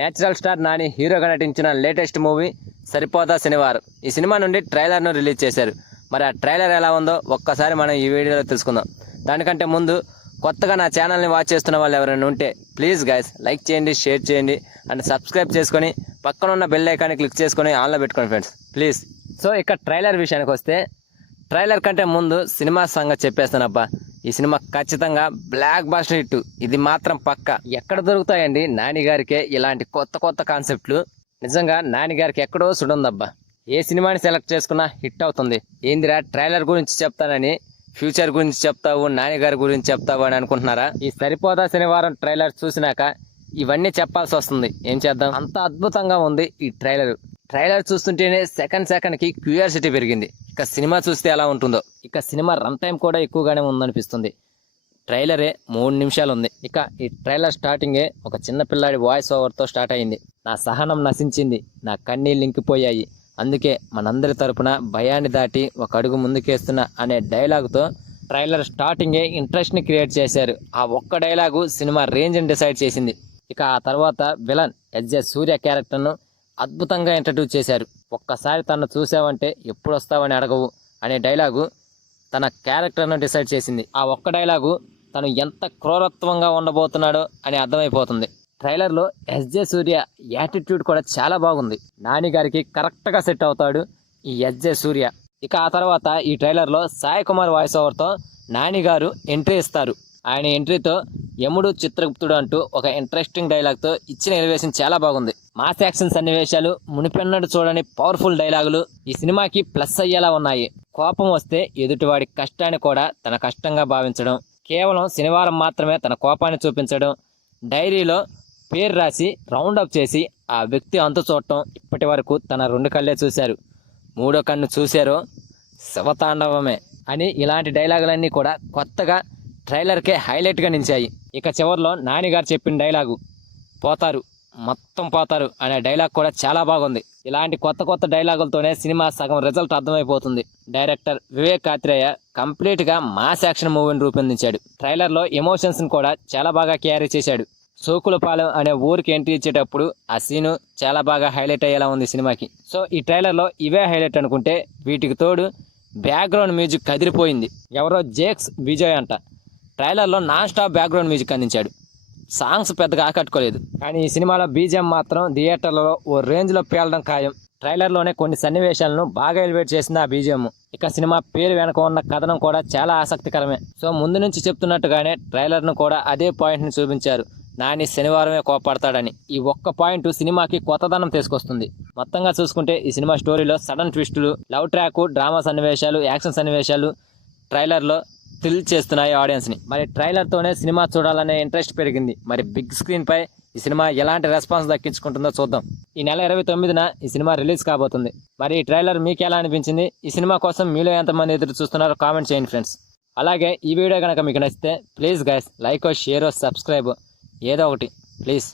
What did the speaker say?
Natural star Nani హీరోగా నటించిన latest movie సరిపోదా శనివారం. ఈ సినిమా నుండి ట్రైలర్ను రిలీజ్ చేశారు. మరి ఆ ట్రైలర్ ఎలా ఉందో ఒక్కసారి మనం ఈ వీడియోలో తెలుసుకుందాం. దానికంటే ముందు కొత్తగా నా ఛానల్ని వాచ్ చేస్తున్న వాళ్ళు ఎవరైనా ఉంటే ప్లీజ్ గైస్ లైక్ చేయండి, షేర్ చేయండి అండ్ సబ్స్క్రైబ్ చేసుకొని పక్కన ఉన్న బెల్ ఐకాన్ని క్లిక్ చేసుకొని ఆన్లో పెట్టుకోండి ఫ్రెండ్స్ ప్లీజ్. సో ఇక ట్రైలర్ విషయానికి వస్తే, ట్రైలర్ కంటే ముందు సినిమా సంగతి చెప్పేస్తానబ్బా. ఈ సినిమా ఖచ్చితంగా బ్లాక్ బస్టర్ హిట్. ఇది మాత్రం పక్క. ఎక్కడ దొరుకుతాయండి నాని గారికే ఇలాంటి కొత్త కొత్త కాన్సెప్ట్లు? నిజంగా నాని గారికి ఎక్కడో సుడుందబ్బా. ఏ సినిమాని సెలెక్ట్ చేసుకున్నా హిట్ అవుతుంది. ఏందిరా ట్రైలర్ గురించి చెప్తానని ఫ్యూచర్ గురించి చెప్తావు, నాని గారి గురించి చెప్తావు అని అనుకుంటున్నారా? ఈ సరిపోదా శనివారం ట్రైలర్ చూసినాక ఇవన్నీ చెప్పాల్సి వస్తుంది. ఏం చేద్దాం, అంత అద్భుతంగా ఉంది ఈ ట్రైలర్. ట్రైలర్ చూస్తుంటేనే సెకండ్కి క్యూరియాసిటీ పెరిగింది. ఇక సినిమా చూస్తే ఎలా ఉంటుందో. ఇక సినిమా రన్ టైం కూడా ఎక్కువగానే ఉందనిపిస్తుంది. ట్రైలరే 3 నిమిషాలు ఉంది. ఇక ఈ ట్రైలర్ స్టార్టింగే ఒక చిన్న పిల్లాడి వాయిస్ ఓవర్తో స్టార్ట్ అయింది. నా సహనం నశించింది, నా కన్నీళ్ళు ఇంకిపోయాయి, అందుకే మనందరి తరపున భయాన్ని దాటి ఒక అడుగు ముందుకేస్తున్నా అనే డైలాగుతో ట్రైలర్ స్టార్టింగే ఇంట్రెస్ట్ని క్రియేట్ చేశారు. ఆ ఒక్క డైలాగు సినిమా రేంజ్ని డిసైడ్ చేసింది. ఇక ఆ తర్వాత విలన్ ఎస్జే సూర్య క్యారెక్టర్ను అద్భుతంగా ఇంట్రడ్యూస్ చేశారు. ఒక్కసారి తను చూసావంటే ఎప్పుడు వస్తావని అడగవు అనే డైలాగు తన క్యారెక్టర్ను డిసైడ్ చేసింది. ఆ ఒక్క డైలాగు తను ఎంత క్రూరత్వంగా ఉండబోతున్నాడో అని అర్థమైపోతుంది. ట్రైలర్లో ఎస్జే సూర్య యాటిట్యూడ్ కూడా చాలా బాగుంది. నాని గారికి కరెక్ట్గా సెట్ అవుతాడు ఈ ఎస్జే సూర్య. ఇక ఆ తర్వాత ఈ ట్రైలర్లో సాయి కుమార్ వాయిస్ ఓవర్తో నాని గారు ఎంట్రీ ఇస్తారు. ఆయన ఎంట్రీతో యముడు చిత్రగుప్తుడు అంటూ ఒక ఇంట్రెస్టింగ్ డైలాగ్తో ఇచ్చిన ఎలివేషన్ చాలా బాగుంది. మాస్ యాక్షన్ సన్నివేశాలు, మునిపెన్నడు చూడని పవర్ఫుల్ డైలాగులు ఈ సినిమాకి ప్లస్ అయ్యేలా ఉన్నాయి. కోపం వస్తే ఎదుటివాడి కష్టాన్ని కూడా తన కష్టంగా భావించడం, కేవలం శనివారం మాత్రమే తన కోపాన్ని చూపించడం, డైరీలో పేరు రాసి రౌండప్ చేసి ఆ వ్యక్తి అంతు చూడటం. ఇప్పటి వరకు తన 2 కళ్ళే చూశారు, 3వ కన్ను చూశారో శవతాండవమే అని ఇలాంటి డైలాగులన్నీ కూడా కొత్తగా ట్రైలర్కే హైలైట్గా నిలిచాయి. ఇక చివరిలో నాని గారు చెప్పిన డైలాగు పోతారు, మొత్తం పోతారు అనే డైలాగ్ కూడా చాలా బాగుంది. ఇలాంటి కొత్త కొత్త డైలాగులతోనే సినిమా సగం రిజల్ట్ అర్థమైపోతుంది. డైరెక్టర్ వివేక్ ఆత్రేయ కంప్లీట్గా మాస్ యాక్షన్ మూవీని రూపొందించాడు. ట్రైలర్లో ఎమోషన్స్ని కూడా చాలా బాగా క్యారీ చేశాడు. సోకులపాలెం అనే ఊరికి ఎంట్రీ ఇచ్చేటప్పుడు ఆ సీను చాలా బాగా హైలైట్ అయ్యేలా ఉంది సినిమాకి. సో ఈ ట్రైలర్లో ఇవే హైలైట్ అనుకుంటే, వీటికి తోడు బ్యాక్గ్రౌండ్ మ్యూజిక్ కదిరిపోయింది. ఎవరో జేక్స్ విజయ్ అంట ట్రైలర్లో నాన్ స్టాప్ బ్యాక్గ్రౌండ్ మ్యూజిక్ అందించాడు. సాంగ్స్ పెద్దగా ఆకట్టుకోలేదు, కానీ ఈ సినిమాలో బీజిఎం మాత్రం థియేటర్లలో ఓ రేంజ్లో పేలడం ఖాయం. ట్రైలర్లోనే కొన్ని సన్నివేశాలను బాగా ఎలివేట్ చేసింది ఆ బీజిఎం. ఇక సినిమా పేరు వెనక ఉన్న కథనం కూడా చాలా ఆసక్తికరమే. సో ముందు నుంచి చెప్తున్నట్టుగానే ట్రైలర్ను కూడా అదే పాయింట్ని చూపించారు, నాని శనివారమే కోపడతాడని. ఈ ఒక్క పాయింట్ సినిమాకి కొత్తదనం తీసుకొస్తుంది. మొత్తంగా చూసుకుంటే ఈ సినిమా స్టోరీలో సడన్ ట్విస్టులు, లవ్ ట్రాక్, డ్రామా సన్నివేశాలు, యాక్షన్ సన్నివేశాలు ట్రైలర్లో థ్రిల్ చేస్తున్నాయి ఆడియన్స్ని. మరి ట్రైలర్తోనే సినిమా చూడాలనే ఇంట్రెస్ట్ పెరిగింది. మరి బిగ్ స్క్రీన్పై ఈ సినిమా ఎలాంటి రెస్పాన్స్ దక్కించుకుంటుందో చూద్దాం. ఈ నెల 29న ఈ సినిమా రిలీజ్ కాబోతుంది. మరి ఈ ట్రైలర్ మీకు ఎలా అనిపించింది? ఈ సినిమా కోసం మీలో ఎంతమంది ఎదురు చూస్తున్నారో కామెంట్ చేయండి ఫ్రెండ్స్. అలాగే ఈ వీడియో కనుక మీకు నచ్చితే please guys like, share, subscribe ఏదో ఒకటి ప్లీజ్.